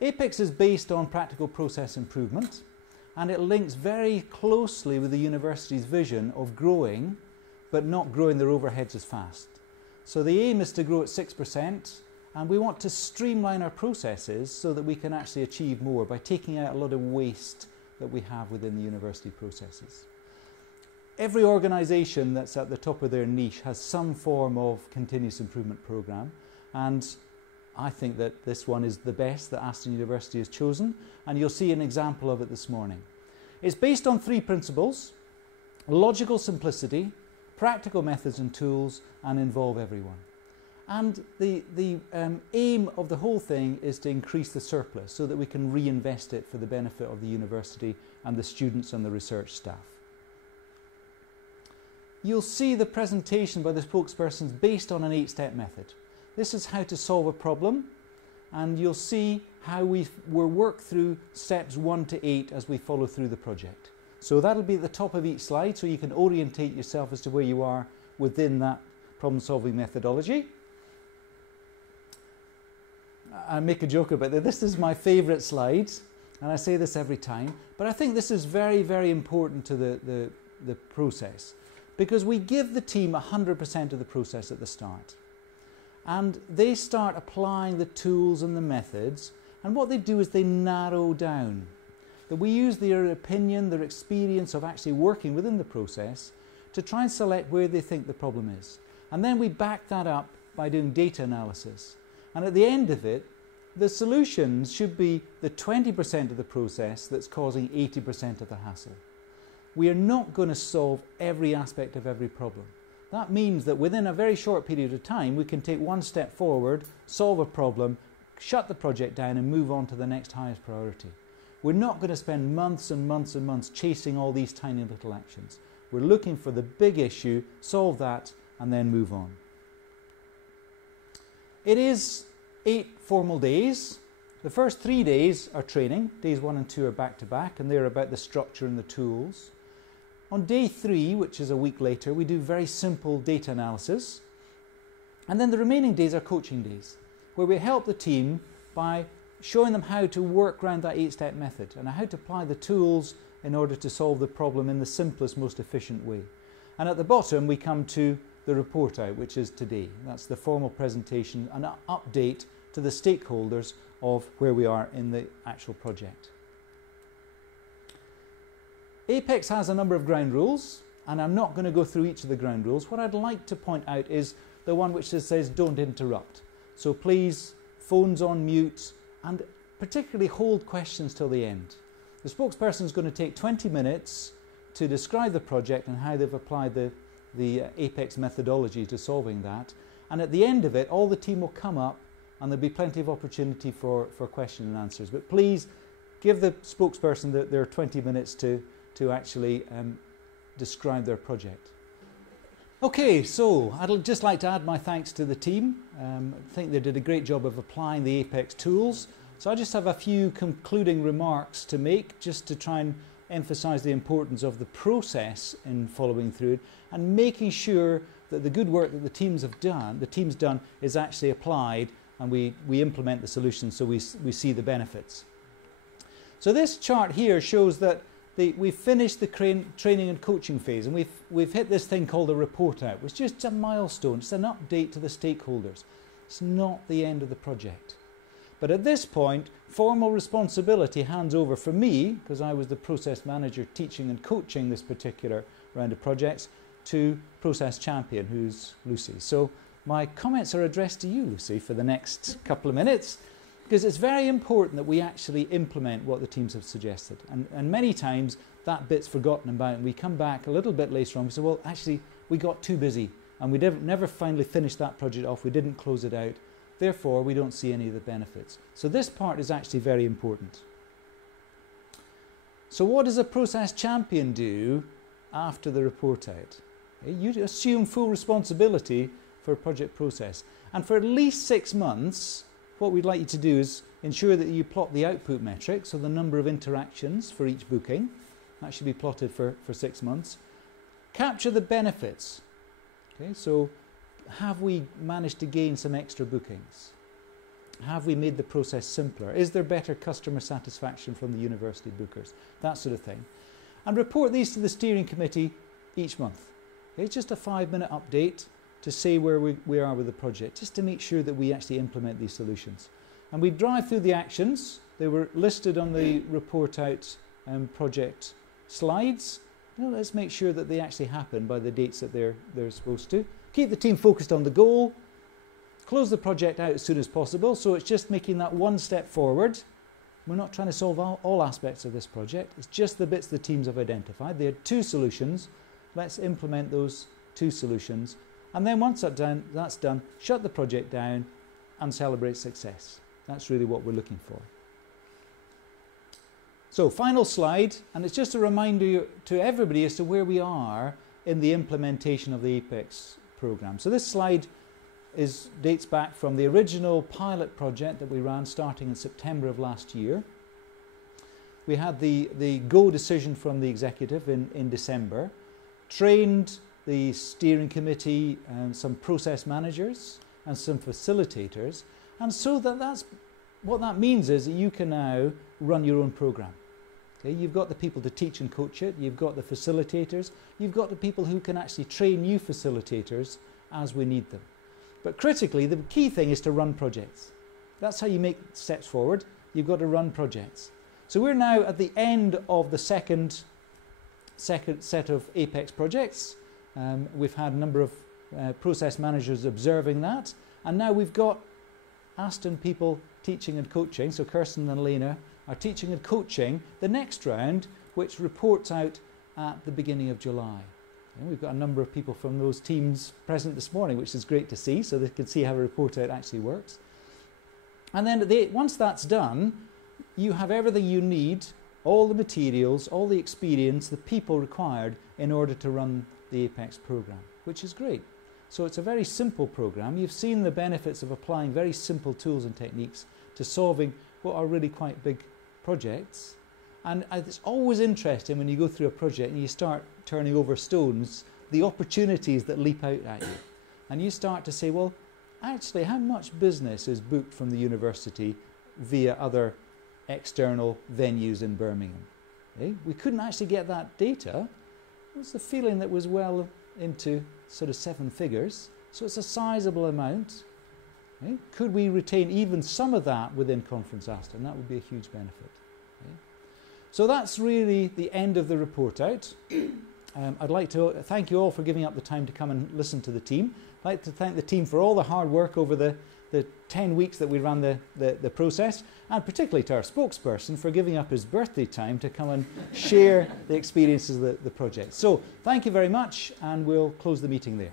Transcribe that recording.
APEX is based on practical process improvement, and it links very closely with the university's vision of growing, but not growing their overheads as fast. So the aim is to grow at 6%, and we want to streamline our processes so that we can actually achieve more by taking out a lot of waste that we have within the university processes. Every organisation that's at the top of their niche has some form of continuous improvement programme, and I think that this one is the best that Aston University has chosen, and you'll see an example of it this morning. It's based on 3 principles: logical simplicity, practical methods and tools, and involve everyone. And the aim of the whole thing is to increase the surplus so that we can reinvest it for the benefit of the university and the students and the research staff. You'll see the presentation by the spokespersons based on an 8-step method. This is how to solve a problem, and you'll see how we'll work through steps 1 to 8 as we follow through the project. So that'll be at the top of each slide, so you can orientate yourself as to where you are within that problem-solving methodology. I make a joke about that. This is my favourite slide, and I say this every time, but I think this is very, very important to the process, because we give the team 100% of the process at the start. And they start applying the tools and the methods, and what they do is they narrow down. That we use their opinion, their experience of actually working within the process to try and select where they think the problem is. And then we back that up by doing data analysis. And at the end of it, the solutions should be the 20% of the process that's causing 80% of the hassle. We are not going to solve every aspect of every problem. That means that within a very short period of time, we can take 1 step forward, solve a problem, shut the project down and move on to the next highest priority. We're not going to spend months and months and months chasing all these tiny little actions. We're looking for the big issue, solve that, and then move on. It is 8 formal days. The first 3 days are training. Days 1 and 2 are back to back, and they're about the structure and the tools. On day 3, which is a week later, we do very simple data analysis. And then the remaining days are coaching days, where we help the team by showing them how to work around that 8-step method and how to apply the tools in order to solve the problem in the simplest, most efficient way. And at the bottom, we come to the report out, which is today. That's the formal presentation, an update to the stakeholders of where we are in the actual project. APEX has a number of ground rules, and I'm not going to go through each of the ground rules. What I'd like to point out is the one which says don't interrupt. So please, phones on mute, and particularly hold questions till the end. The spokesperson is going to take 20 minutes to describe the project and how they've applied the APEX methodology to solving that. And at the end of it, all the team will come up and there'll be plenty of opportunity for question and answers. But please give the spokesperson their 20 minutes to actually describe their project. Okay, so I'd just like to add my thanks to the team. I think they did a great job of applying the APEX tools. So I just have a few concluding remarks to make, just to try and emphasize the importance of the process in following through it and making sure that the good work that the team's done is actually applied, and we implement the solutions so we see the benefits. So this chart here shows that we've finished the training and coaching phase, and we've hit this thing called a report out, which is just a milestone. It's an update to the stakeholders. It's not the end of the project. But at this point, formal responsibility hands over for me, because I was the process manager teaching and coaching this particular round of projects, to process champion, who's Lucy. So my comments are addressed to you, Lucy, for the next couple of minutes, because it's very important that we actually implement what the teams have suggested. And many times that bit's forgotten about, and we come back a little bit later on, we say, well, actually, we got too busy, and we never finally finished that project off, we didn't close it out, therefore we don't see any of the benefits. So this part is actually very important. So what does a process champion do after the report out? You assume full responsibility for a project process. And for at least 6 months, what we'd like you to do is ensure that you plot the output metric, so the number of interactions for each booking. That should be plotted for 6 months. Capture the benefits. Okay, so have we managed to gain some extra bookings? Have we made the process simpler? Is there better customer satisfaction from the university bookers? That sort of thing. And report these to the steering committee each month. Okay, it's just a 5-minute update to say where we are with the project, just to make sure that we actually implement these solutions. And we drive through the actions. They were listed on the report out project slides. Well, let's make sure that they actually happen by the dates that they're supposed to. Keep the team focused on the goal. Close the project out as soon as possible, so it's just making that one step forward. We're not trying to solve all aspects of this project. It's just the bits the teams have identified. They had 2 solutions. Let's implement those 2 solutions. And then once that's done, shut the project down and celebrate success. That's really what we're looking for. So, final slide, and it's just a reminder to everybody as to where we are in the implementation of the APEX program. So this slide dates back from the original pilot project that we ran starting in September of last year. We had the go decision from the executive in December, trained the steering committee and some process managers and some facilitators, and so that's what that means is that you can now run your own program. Okay, you've got the people to teach and coach it, you've got the facilitators, you've got the people who can actually train new facilitators as we need them. But critically, the key thing is to run projects. That's how you make steps forward. You've got to run projects. So we're now at the end of the second set of APEX projects. We've had a number of process managers observing that. And now we've got Aston people teaching and coaching. So Kirsten and Lena are teaching and coaching the next round, which reports out at the beginning of July. And we've got a number of people from those teams present this morning, which is great to see, so they can see how a report out actually works. And then once that's done, you have everything you need, all the materials, all the experience, the people required in order to run the APEX program, which is great. So it's a very simple program. You've seen the benefits of applying very simple tools and techniques to solving what are really quite big projects. And it's always interesting when you go through a project and you start turning over stones, the opportunities that leap out at you. And you start to say, well, actually, how much business is booked from the university via other external venues in Birmingham? Okay? We couldn't actually get that data. It was the feeling that was well into sort of 7 figures. So it's a sizable amount. Okay? Could we retain even some of that within Conference Aston? That would be a huge benefit. Okay? So that's really the end of the report out. I'd like to thank you all for giving up the time to come and listen to the team. I'd like to thank the team for all the hard work over the 10 weeks that we ran the process, and particularly to our spokesperson for giving up his birthday time to come and share the experiences of the project. So thank you very much, and we'll close the meeting there.